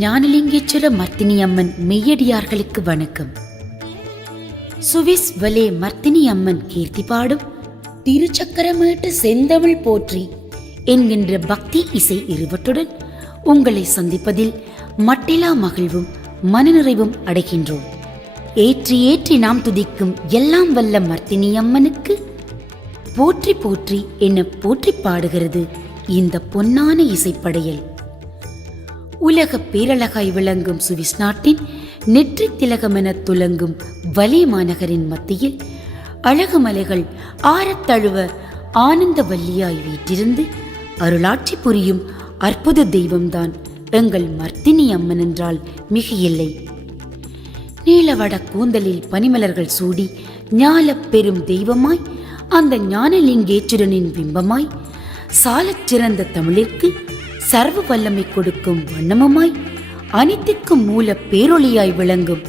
ஞானலிங்கேஸ்வர மர்த்தினி அம்மன் மெய்யடியார்களுக்கு வணக்கம். சுவிஸ் வலே மர்த்தினி அம்மன் கீர்த்தி பாடும் திருச்சக்கரமேட்டு செந்தமிழ் போற்றி என்கின்ற பக்தி இசை இருவட்டுடன் உங்களை சந்திப்பதில் மட்டிலா மகிழ்வும் மனநிறைவும் அடைகின்றோம். ஏற்றி ஏற்றி நாம் துதிக்கும் எல்லாம் வல்ல மர்த்தினி அம்மனுக்கு போற்றி போற்றி என போற்றி பாடுகிறது இந்த பொன்னான இசைப்படையல். உலக பேரழகாய் விளங்கும் சுவிஸ் நாட்டின் நெற்றி திலகமென துலங்கும் வலி மாநகரின் மத்தியில் அழகு மலைகள் ஆரத்தழுவ ஆனந்த வல்லியாய் வீற்றிருந்து அருளாட்சி புரியும் அற்புத தெய்வம்தான் எங்கள் மர்த்தினி அம்மன் என்றால் மிகையில்லை. நீலவட கூந்தலில் பனிமலர்கள் சூடி ஞாலப் பெரும் தெய்வமாய் அந்த ஞானலிங்கேச்சுரனின் பிம்பமாய் சாலச் சிறந்த தமிழிற்கு சர்வ வல்லமை கொடுக்கும் வண்ணமமாய் அனைத்திற்கும் மூல பேரொளியாய் விளங்கும்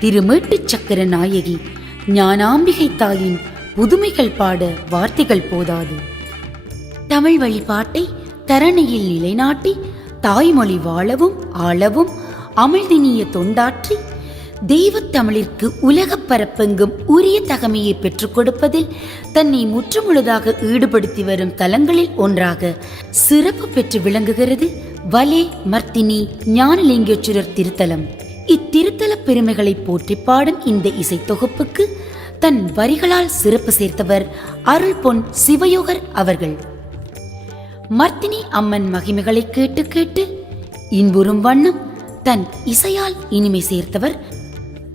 திருமேட்டுச் சக்கர நாயகி ஞானாம்பிகை தாயின் புதுமைகள் பாட வார்த்தைகள் போதாது. தமிழ் வழிபாட்டை தரணியில் நிலைநாட்டி தாய்மொழி வாழவும் ஆளவும் அமிழ்தினிய தொண்டாற்றி தெய்வத்தமிழிற்கு உலகப் பரப்பெங்கும் உரிய தகமையை பெற்றுக் கொடுப்பதில் தன்னை முற்றுமுழுதாக ஈடுபடுத்தி வரும் தலங்களில் ஒன்றாக சிறப்பு பெற்று விளங்குகிறது வலே மர்த்தினி ஞானலிங்கேஸ்வரர் திருத்தலம். இத்திருத்தல பெருமைகளை போற்றி பாடும் இந்த இசை தொகுப்புக்கு தன் வரிகளால் சிறப்பு சேர்த்தவர் அருள் பொன் சிவயோகர் அவர்கள். மர்த்தினி அம்மன் மகிமைகளை கேட்டு கேட்டு இன்புறும் வண்ணம் தன் இசையால் இனிமை சேர்த்தவர்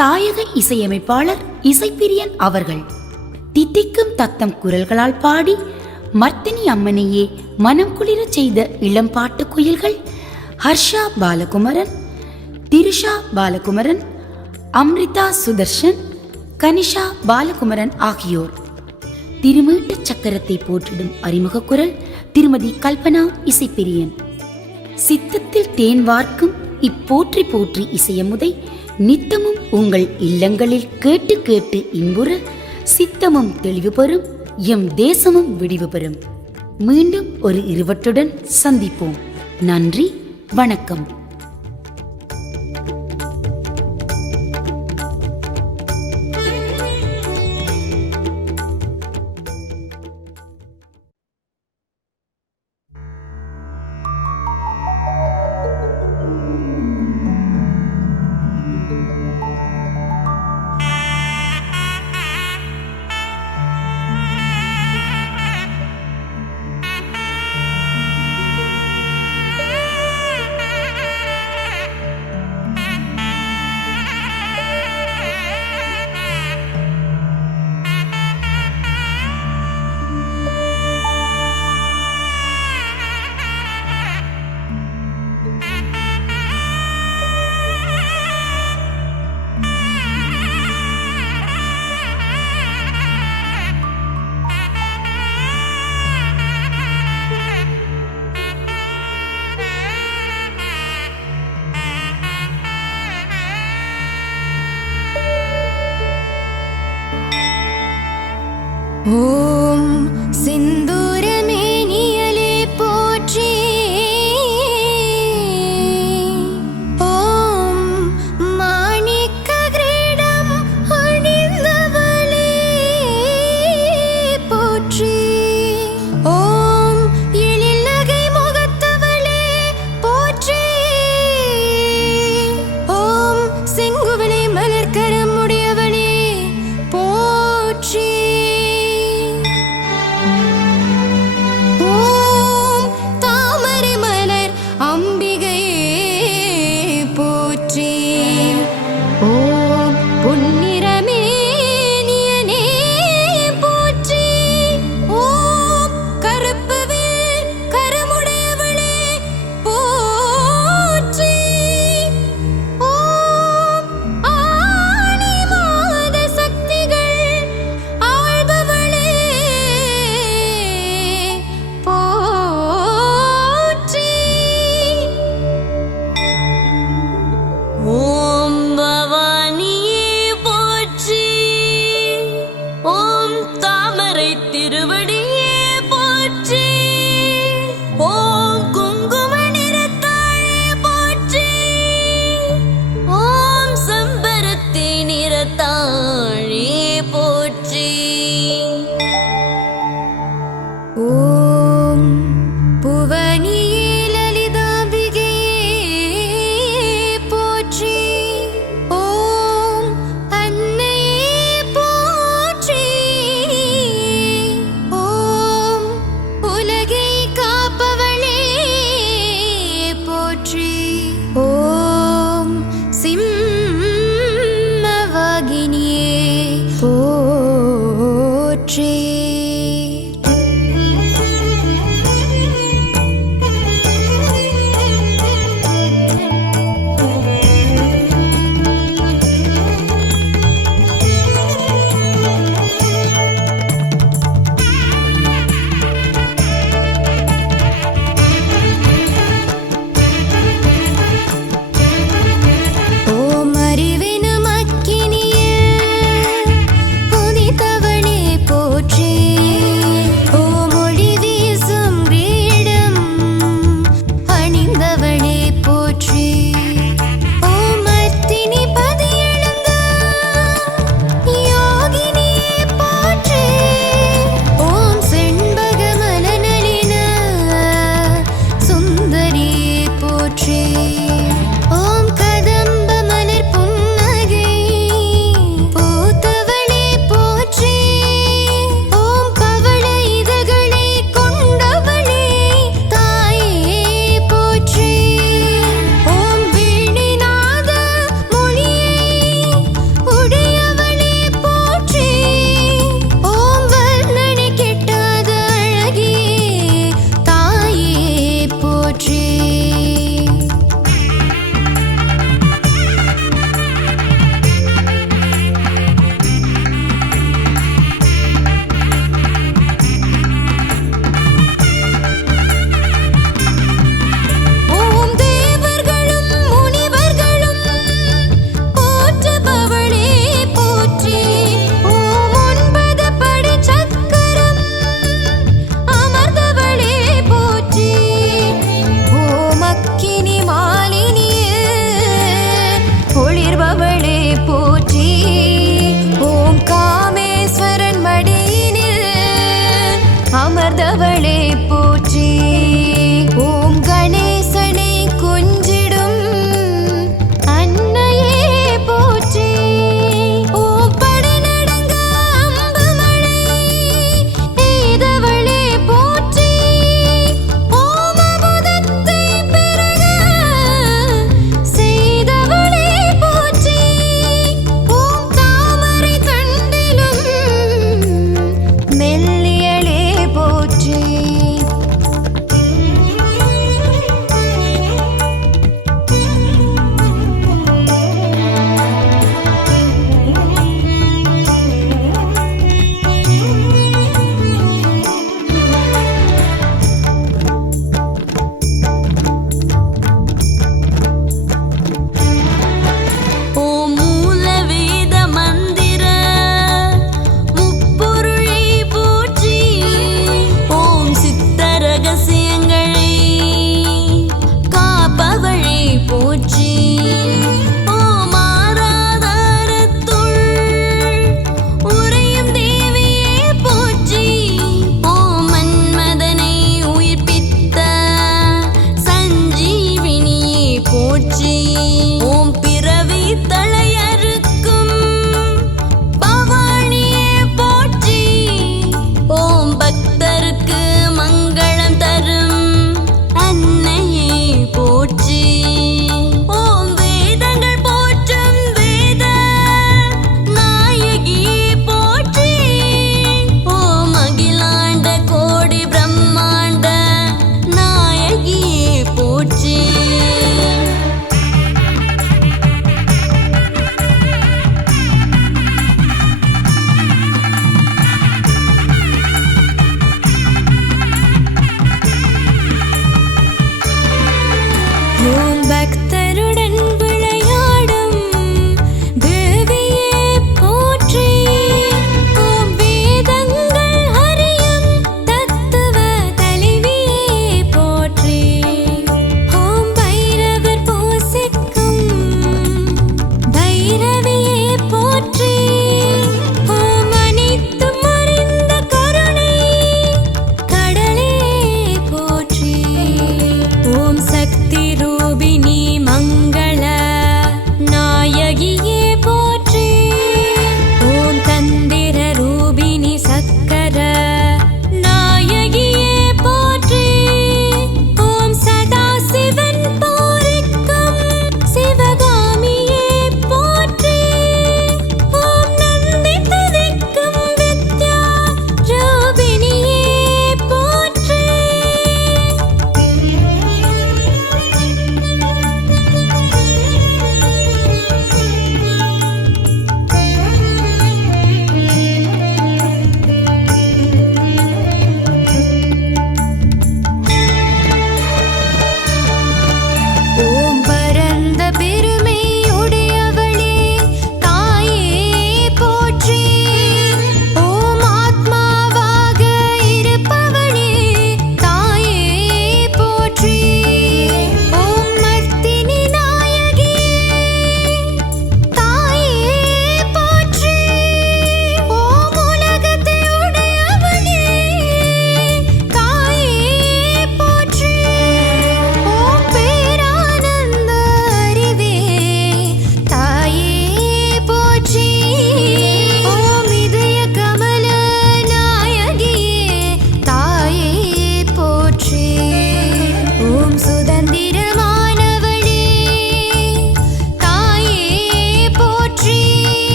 தாயக இசையமைப்பாளர் இசைப்பிரியன் அவர்கள். தித்திக்கும் தத்தம் குரல்களால் பாடி மர்த்தினி அம்மனையே மனம் குளிரச் செய்த இளம்பாட்டு குயில்கள் ஹர்ஷா பாலகுமரன் திரிஷா பாலகுமரன் அம்ரிதா சுதர்ஷன் கனிஷா பாலகுமரன் ஆகியோர். திருமீட்டு சக்கரத்தை போற்றிடும் அறிமுக குரல் திருமதி கல்பனா இசைப்பிரியன். சித்தத்தில் தேன் வார்க்கும் இப்போற்றி போற்றி இசையமுதை நித்தமும் உங்கள் இல்லங்களில் கேட்டு கேட்டு இன்புற சித்தமும் தெளிவு பெறும் எம் தேசமும் விடிவு பெறும். மீண்டும் ஒரு இருவட்டுடன் சந்திப்போம். நன்றி வணக்கம்.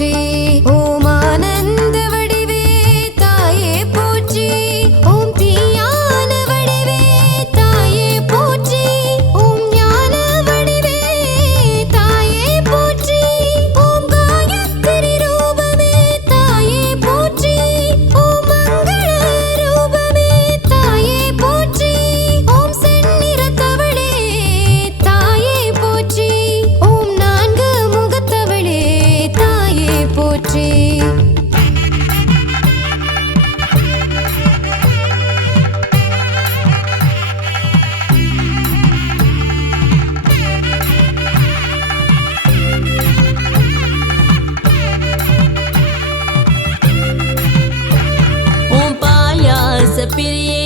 போற்றி பிரியே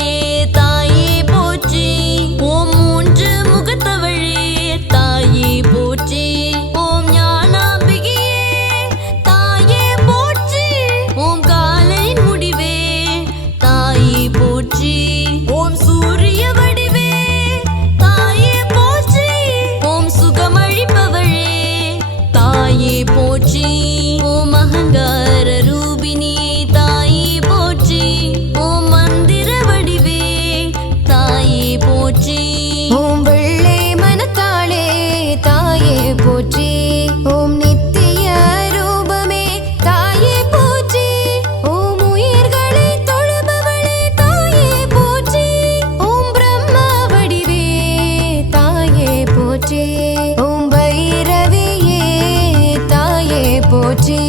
போற்றி